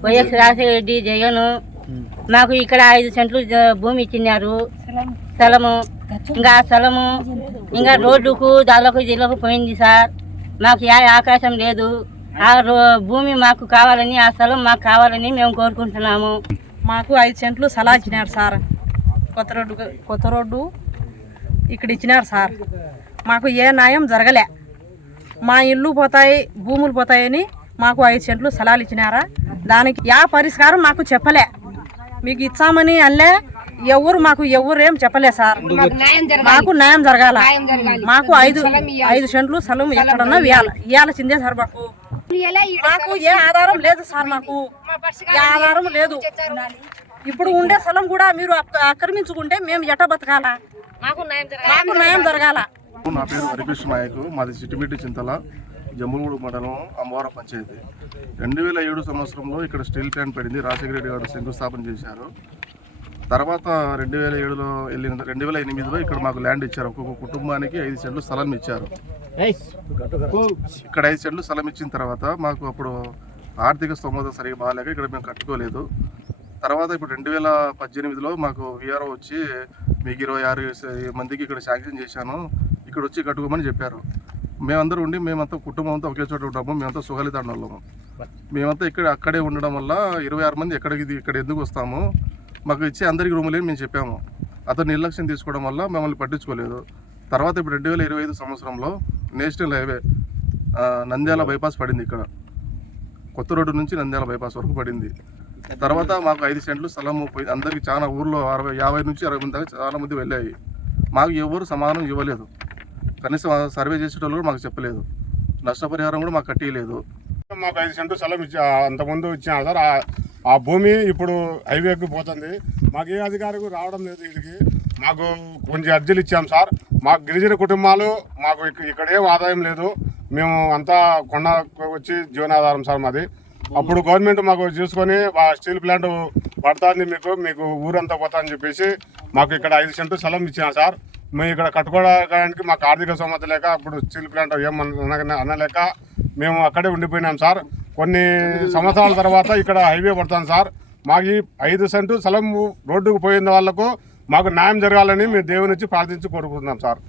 YS Rajasekhara Reddy Jagan మాకు ఇక్కడ ఐదు సెంట్లు జ- భూమి ఇచ్చినారు. స్థలము ఇంకా స్థలము ఇంకా రోడ్డుకు దాదాపు జిల్లాకు పోయింది సార్. మాకు ఏ ఆకాశం లేదు. ఆ రో- భూమి మాకు కావాలని ఆ స్థలం మాకు కావాలని మేము కోరుకుంటున్నాము. మాకు ఐదు సెంట్లు సలహా ఇచ్చినారు సార్. కొత్త రోడ్డు కొత్త రోడ్డు ఇక్కడ ఇచ్చినారు సార్. మాకు ఏ న్యాయం జరగలే. మా ఇల్లు పోతాయి భూములు పోతాయని మాకు ఐదు సెంట్లు స్థలాలు ఇచ్చినారా? దానికి యా పరిష్కారం మాకు చెప్పలే. మీకు ఇచ్చామని అనలే. ఎవరు మాకు ఎవరు ఏం చెప్పలే సార్. మాకు న్యాయం జరగాల. మాకు ఐదు ఐదు సెంట్లు స్థలం ఎక్కడన్నా ఇవ్వాలి ఇవ్వాల్సిందే సార్ మాకు. మాకు ఏ ఆధారం లేదు సార్ మాకు. ఏ ఆధారం లేదు. ఇప్పుడు ఉండే స్థలం కూడా మీరు ఆక్- ఆక్రమించుకుంటే మేము ఎట్ట బతకాలా? మాకు న్యాయం జరగాల. నా పేరు హరికృష్ణ నాయక్. మాది సిట్టిమిట్టి చింతల. జమ్ములగూడు మండలం అమ్మవారం పంచాయతీ. రెండు వేల ఏడు సంవత్సరంలో ఇక్కడ స్టీల్ ప్లాంట్ పడింది. రాజశేఖర రెడ్డి గారు శంకుస్థాపన చేశారు. తర్వాత రెండు వేల ఏడులో వెళ్ళిన రెండు వేల ఎనిమిదిలో ఇక్కడ మాకు ల్యాండ్ ఇచ్చారు. ఒక్కొక్క కుటుంబానికి ఐదు సెంట్లు స్థలం ఇచ్చారు. ఇక్కడ ఐదు సెంట్లు స్థలం ఇచ్చిన తర్వాత మాకు అప్పుడు ఆర్థిక స్తోమత సరిగా బాగాలేక ఇక్కడ మేము కట్టుకోలేదు. తర్వాత ఇప్పుడు రెండు వేల పద్దెనిమిదిలో మాకు విఆర్ఓ వచ్చి మీకు ఇరవై ఆరు మందికి ఇక్కడ శాంక్షన్ చేశాను. ఇక్కడ వచ్చి కట్టుకోమని చెప్పారు. మేమందరూ ఉండి మేమంతా కుటుంబం అంతా ఒకే చోట ఉంటాము మేమంతా సుగలితాండోళ్ళము మేమంతా ఇక్కడ అక్కడే ఉండడం వల్ల ఇరవై ఆరు మంది ఎక్కడికి ఇక్కడ ఎందుకు వస్తాము? మాకు ఇచ్చే అందరికి రూములు మేము చెప్పాము. అతను నిర్లక్ష్యం తీసుకోవడం వల్ల మమ్మల్ని పట్టించుకోలేదు. తర్వాత ఇప్పుడు రెండు వేల ఇరవై ఐదు సంవత్సరంలో నేషనల్ హైవే నంద్యాల బైపాస్ పడింది ఇక్కడ. కొత్త రోడ్డు నుంచి నంద్యాల బైపాస్ వరకు పడింది. తర్వాత మాకు ఐదు సెంట్లు స్థలం పోయి అందరికి చాలా ఊర్లో అరవై యాభై నుంచి అరవై మంది దాకా చాలా మంది వెళ్ళాయి. మాకు ఎవరు సమాధానం ఇవ్వలేదు. కనీసం సర్వే చేసేటోళ్ళు కూడా మాకు చెప్పలేదు. నష్టపరిహారం కూడా మాకు కట్టియలేదు. మాకు ఐదు సెంటు స్థలం ఇచ్చా అంతకుముందు ఇచ్చాను సార్. ఆ- భూమి ఇప్పుడు హైవేకి పోతుంది. మాకు ఏ అధికారికి రావడం లేదు వీడికి. మాకు కొంచెం అర్జీలు ఇచ్చాం సార్. మాకు గిరిజన కుటుంబాలు మాకు ఇక్కడ ఏం ఆదాయం లేదు. మేము అంతా కొండ వచ్చి జీవనాధారం సార్ మాది. అప్పుడు గవర్నమెంట్ మాకు చూసుకొని స్టీల్ ప్లాంట్ పడుతుంది మీకు మీకు ఊరంతా పోతా అని చెప్పేసి మాకు ఇక్కడ ఐదు సెంటు స్థలం ఇచ్చిన సార్. మేము ఇక్కడ కట్టుకోవడానికి మాకు ఆర్థిక సమ్మతి లేక అప్పుడు స్టీల్ ప్లాంట్ ఏం అనలేక మేము అక్కడే ఉండిపోయినాం సార్. కొన్ని సంవత్సరాల తర్వాత ఇక్కడ హైవే పడుతుంది సార్. మాకు ఈ ఐదు సెంటు స్థలం రోడ్డుకు పోయిన వాళ్ళకు మాకు న్యాయం జరగాలని మేము దేవుని నుంచి ప్రార్థించి కోరుకుంటున్నాం సార్.